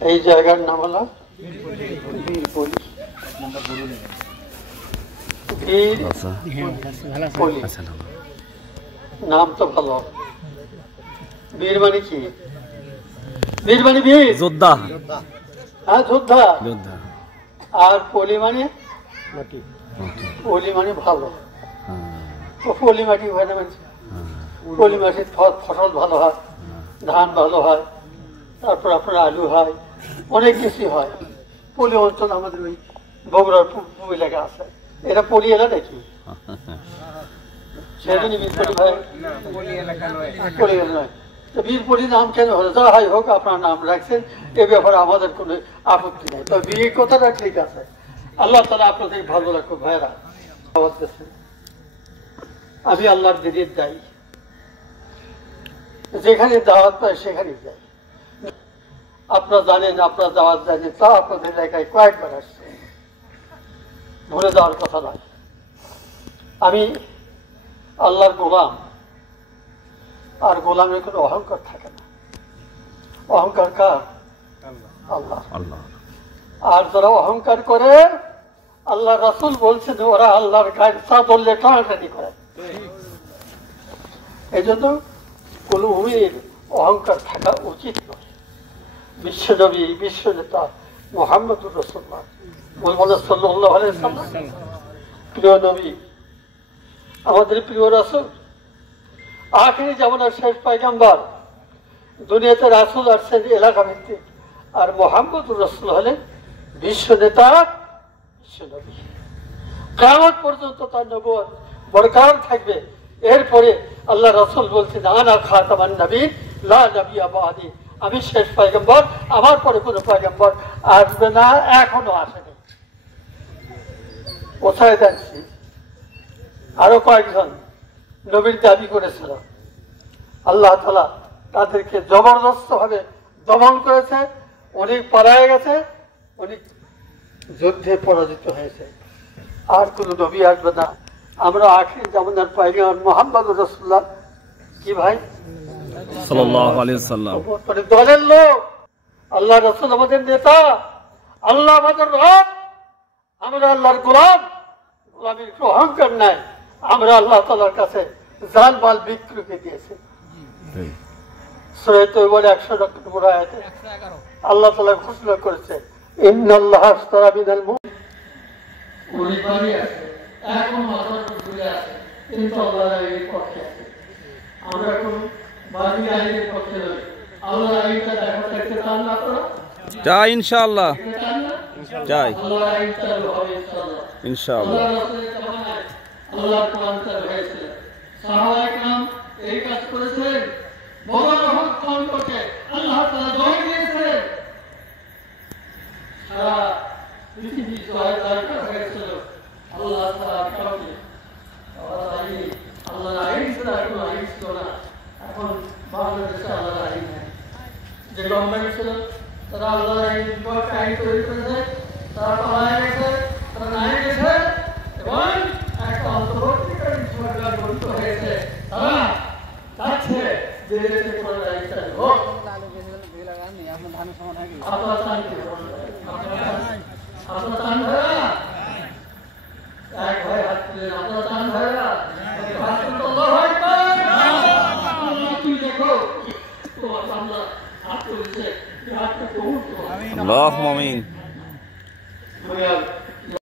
এই জায়গার নাম হলো বীরপল্লী। নাম তো ভালো। বীর মানে কি? বীর মানে বীর, যোদ্ধা। হ্যাঁ, যোদ্ধা। আর পলি মানে মাটি, পলি মানে ভালো। পলি মাটি হয় না, পলি মাটির ফসল ভালো হয়, ধান ভালো হয়, তারপর আপনার আলু হয়, অনেক কিছু হয়। পলি অঞ্চল আমাদের ওই বগুড়ার পূর্ব এলাকা আছে, এটা পলি এলাকা কি? সেজন্য পলি এলাকা নয়। বীরপল্লী নাম কেন হলো? যা হয় হোক, আপনার নাম রাখছেন, এ ব্যাপারে আমাদের কোনো আপত্তি নেই। তবে বিয়ে কথাটা ঠিক আছে। আল্লাহ তাআলা আপনাদের ভালো রাখুক। ভাইরা, আমি আল্লাহর দিনের দায়ী, যেখানে দাওয়াত পাই সেখানে যাই। আপনারা জানেন, আপনারা দাওয়াত জানেন, তা আপনাদের এলাকায় কয়েকবার আসছে, ভুলে যাওয়ার কথা নয়। আমি আল্লাহর গোলাম, আর গোলামের কোনো অহংকার থাকে না। অহংকার কার? আল্লাহ। আর যারা অহংকার করে, আল্লাহ রাসূল বলছেন ওরা আল্লাহর গায়ে চাদর টানাটানি করে। এই জন্য কোন মুমিনের অহংকার থাকা উচিত নয়। বিশ্বনবী, বিশ্ব নেতা মুহাম্মদুর রাসূলুল্লাহ সাল্লাল্লাহু আলাইহি ওয়াসাল্লাম, প্রিয় নবী, আমাদের প্রিয় রাসূল, আখিরি জামানার শেষ পয়গম্বর, দুনিয়াতে রাসূল আসছেন এলাকা ভিত্তিক, আর মুহাম্মদুর রাসূল হলেন বিশ্ব নেতা, বিশ্ব নবী। কিয়ামত পর্যন্ত তার নবুয়ত বরকরার থাকবে। এরপরে আল্লাহ রাসূল বলছেন, আনা খাতামান নবীন লা নবিয়্যা বাদি, আমি শেষ পয়গম্বর, আমার পরে কোনো পয়গম্বর আসবে না, এখনো আসেনি। কোথায় দেখছি আরো কয়েকজন নবীর দাবি করেছিল, আল্লাহ তাআলা তাদেরকে জবরদস্ত ভাবে দমন করেছে, অনেক পালায়ে গেছে, অনেক যুদ্ধে পরাজিত হয়েছে। আর কোন নবী আসবে না। আমরা আখির জামানার পয়গম্বর মুহাম্মদুর রাসূলুল্লাহ কি ভাই সাল্লাল্লাহু আলাইহি ওয়াসাল্লাম দলের লোক। আল্লাহ রাসূল আমাদের নেতা, আল্লাহ আমাদের রব, আমরা আল্লাহর গোলাম। গোলামীর অহংকার নাই। আমরা আল্লাহ তাআলার কাছে জান মাল বিক্রি দিয়েছি। সূরা তাওবার 100 নম্বর আয়াতে আল্লাহ তাআলা ঘোষণা করেছে, ইন্নাল্লাহা আশতারা মিনাল মুমিনিনা, এখন মাথার উপরে আছে, কিন্তু আল্লাহর আইনের পক্ষে আছে। আমরা কোন বাড়ির আইনের পক্ষে নই। আল্লাহর আইনটা দেখতে চান না আপনারা? চাই ইনশাআল্লাহ, চাই আল্লাহর আইন চালু হবে ইনশাআল্লাহ। ইনশাআল্লাহ। আল্লাহর রাসূলের জামানায় আল্লাহর কোরআন চালু হয়েছে। সাহাবায়ে কেরাম এই কাজ করেছেন। বদর যুদ্ধ করতে আল্লাহ তাআলা জয় দিয়েছেন। সারা পৃথিবী জয় দরকার হয়েছিল আল্লাহ তাআলার কারণে। আল্লাহর আইন ছাড়া কোনো আইন ছিল না। এখন বাংলাদেশে আল্লাহর আইন নেই। যে গভর্নমেন্ট ছিল তারা আল্লাহর আইন বিপক্ষে আইন তৈরি করেছে, তারা পালায় গেছে, তারা নাই গেছে, এবং একটা অন্তর্বর্তীকালীন সরকার গঠিত হয়েছে। তারা চাচ্ছে যে দেশে কোনো আইন চালু হোক। আপনারা চান কি? আপনারা চান ভাইরা? এক ভাই হাত তুলে, আপনারা চান ভাইরা? হাত তুলতে আল্লাহু আকবার। আল্লাহ তুই দেখো তোমার সামনে হাত তুলছে, হাতটা কবুল করো। আল্লাহুম্মা আমিন।